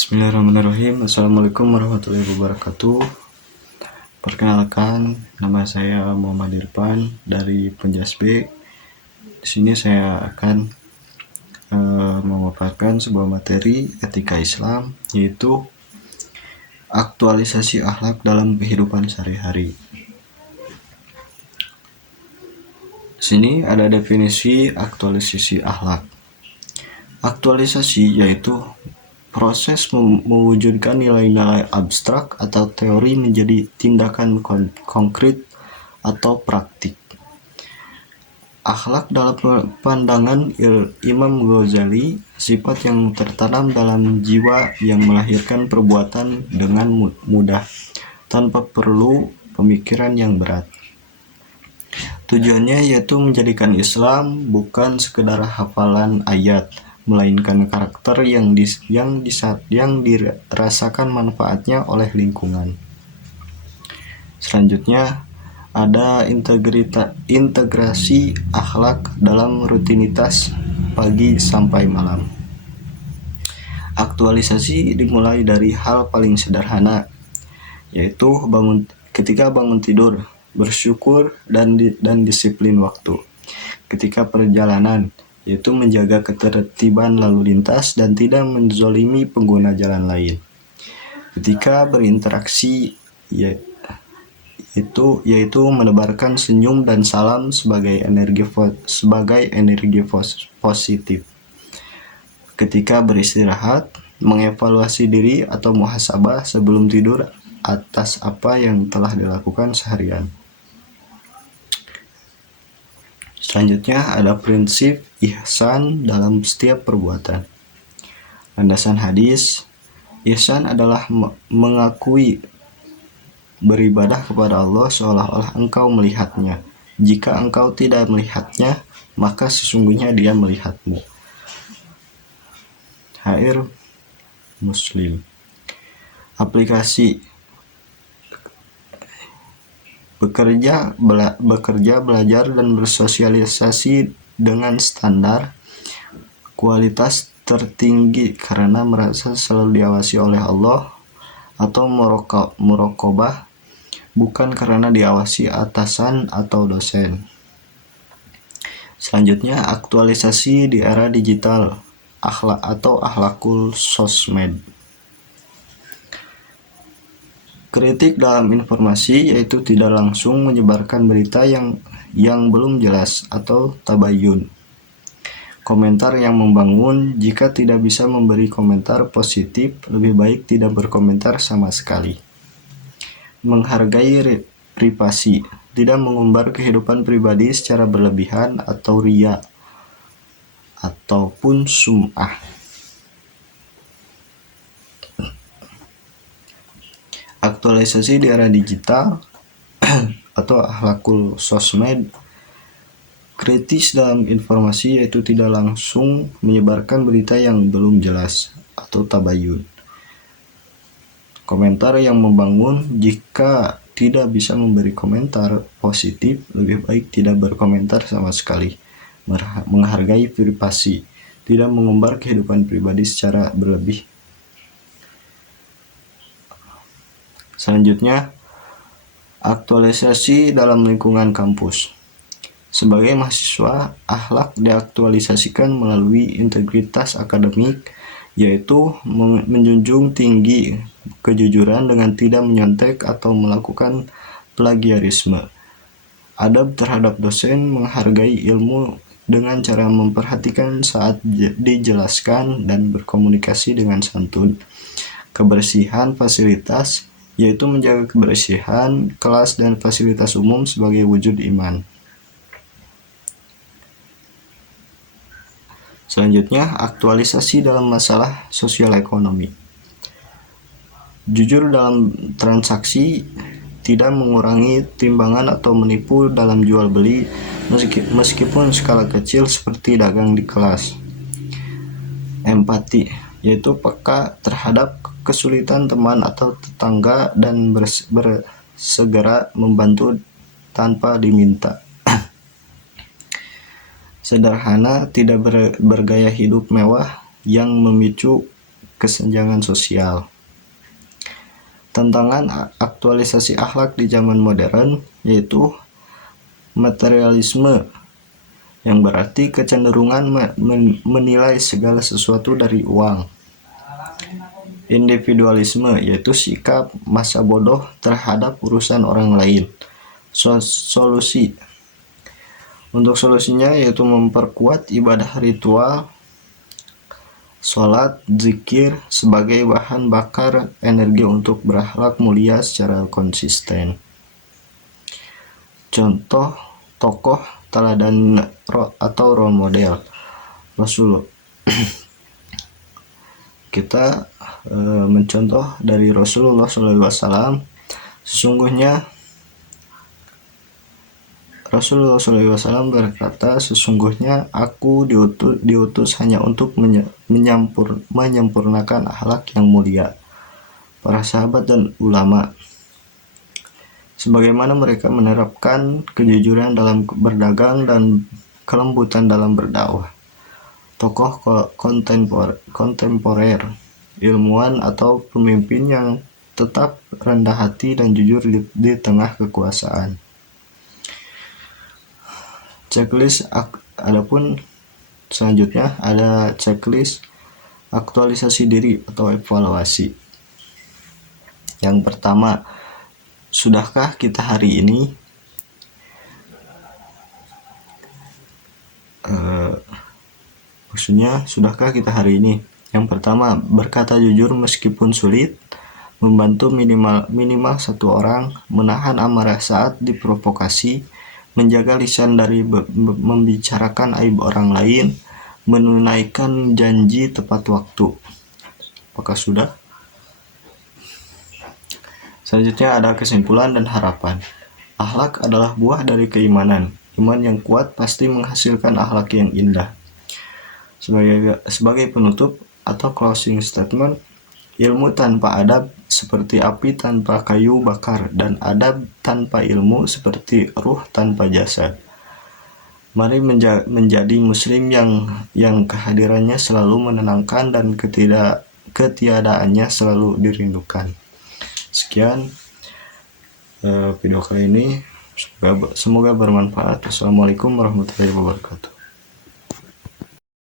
Bismillahirrahmanirrahim. Assalamualaikum warahmatullahi wabarakatuh. Perkenalkan, nama saya Muhammad Irfan dari Penjas B. Di sini saya akan memaparkan sebuah materi etika Islam, yaitu aktualisasi akhlak dalam kehidupan sehari-hari. Di sini ada definisi aktualisasi akhlak. Aktualisasi yaitu proses mewujudkan nilai-nilai abstrak atau teori menjadi tindakan konkret atau praktik. Akhlak dalam pandangan Imam Ghazali, sifat yang tertanam dalam jiwa yang melahirkan perbuatan dengan mudah, tanpa perlu pemikiran yang berat. Tujuannya yaitu menjadikan Islam bukan sekedar hafalan ayat, melainkan karakter yang dirasakan manfaatnya oleh lingkungan. Selanjutnya ada integrasi akhlak dalam rutinitas pagi sampai malam. Aktualisasi dimulai dari hal paling sederhana, yaitu ketika bangun tidur, bersyukur dan disiplin waktu. Ketika perjalanan, yaitu menjaga ketertiban lalu lintas dan tidak menzolimi pengguna jalan lain. Ketika berinteraksi, yaitu menebarkan senyum dan salam sebagai energi positif. Ketika beristirahat, mengevaluasi diri atau muhasabah sebelum tidur atas apa yang telah dilakukan seharian. Selanjutnya ada prinsip ihsan dalam setiap perbuatan. Landasan hadis, ihsan adalah mengakui beribadah kepada Allah seolah-olah engkau melihatnya. Jika engkau tidak melihatnya, maka sesungguhnya Dia melihatmu. HR Muslim. Aplikasi bekerja, belajar, dan bersosialisasi dengan standar kualitas tertinggi karena merasa selalu diawasi oleh Allah, atau muraqabah, bukan karena diawasi atasan atau dosen. Selanjutnya, aktualisasi di era digital, akhlak atau akhlakul sosmed. Kritik dalam informasi yaitu tidak langsung menyebarkan berita yang belum jelas atau tabayun. Komentar yang membangun, jika tidak bisa memberi komentar positif, lebih baik tidak berkomentar sama sekali. Menghargai privasi, tidak mengumbar kehidupan pribadi secara berlebihan atau riya ataupun sum'ah. Aktualisasi di era digital atau akhlakul sosmed. Kritis dalam informasi yaitu tidak langsung menyebarkan berita yang belum jelas atau tabayun. Komentar yang membangun, jika tidak bisa memberi komentar positif, lebih baik tidak berkomentar sama sekali. Menghargai privasi, tidak mengumbar kehidupan pribadi secara berlebih. Selanjutnya, aktualisasi dalam lingkungan kampus. Sebagai mahasiswa, akhlak diaktualisasikan melalui integritas akademik, yaitu menjunjung tinggi kejujuran dengan tidak menyontek atau melakukan plagiarisme. Adab terhadap dosen, menghargai ilmu dengan cara memperhatikan saat dijelaskan dan berkomunikasi dengan santun. Kebersihan fasilitas, yaitu menjaga kebersihan kelas dan fasilitas umum sebagai wujud iman. Selanjutnya, aktualisasi dalam masalah sosial ekonomi. Jujur dalam transaksi, tidak mengurangi timbangan atau menipu dalam jual beli meskipun skala kecil seperti dagang di kelas. Empati, yaitu peka terhadap kesulitan teman atau tetangga dan bersegera membantu tanpa diminta. Sederhana, tidak bergaya hidup mewah yang memicu kesenjangan sosial. Tantangan aktualisasi akhlak di zaman modern yaitu materialisme, yang berarti kecenderungan menilai segala sesuatu dari uang. Individualisme, yaitu sikap masa bodoh terhadap urusan orang lain. Solusi. Untuk solusinya yaitu memperkuat ibadah ritual, sholat, zikir sebagai bahan bakar energi untuk berakhlak mulia secara konsisten. Contoh tokoh teladan atau role model Rasulullah. Kita mencontoh dari Rasulullah SAW. Sesungguhnya Rasulullah SAW berkata, sesungguhnya aku diutus hanya untuk menyempurnakan akhlak yang mulia. Para sahabat dan ulama, sebagaimana mereka menerapkan kejujuran dalam berdagang dan kelembutan dalam berdakwah. Tokoh kontemporer, ilmuwan atau pemimpin yang tetap rendah hati dan jujur di tengah kekuasaan. Checklist. Adapun selanjutnya ada checklist aktualisasi diri atau evaluasi. Yang pertama, sudahkah kita hari ini sudahkah kita hari ini? Yang pertama, berkata jujur meskipun sulit, membantu minimal satu orang, menahan amarah saat diprovokasi, menjaga lisan dari membicarakan aib orang lain, menunaikan janji tepat waktu. Apakah sudah? Selanjutnya ada kesimpulan dan harapan. Akhlak adalah buah dari keimanan. Iman yang kuat pasti menghasilkan akhlak yang indah. Sebagai penutup atau closing statement, ilmu tanpa adab seperti api tanpa kayu bakar, dan adab tanpa ilmu seperti ruh tanpa jasad. Mari menjadi muslim yang kehadirannya selalu menenangkan dan ketiadaannya selalu dirindukan. Sekian video kali ini, semoga bermanfaat. Wassalamualaikum warahmatullahi wabarakatuh.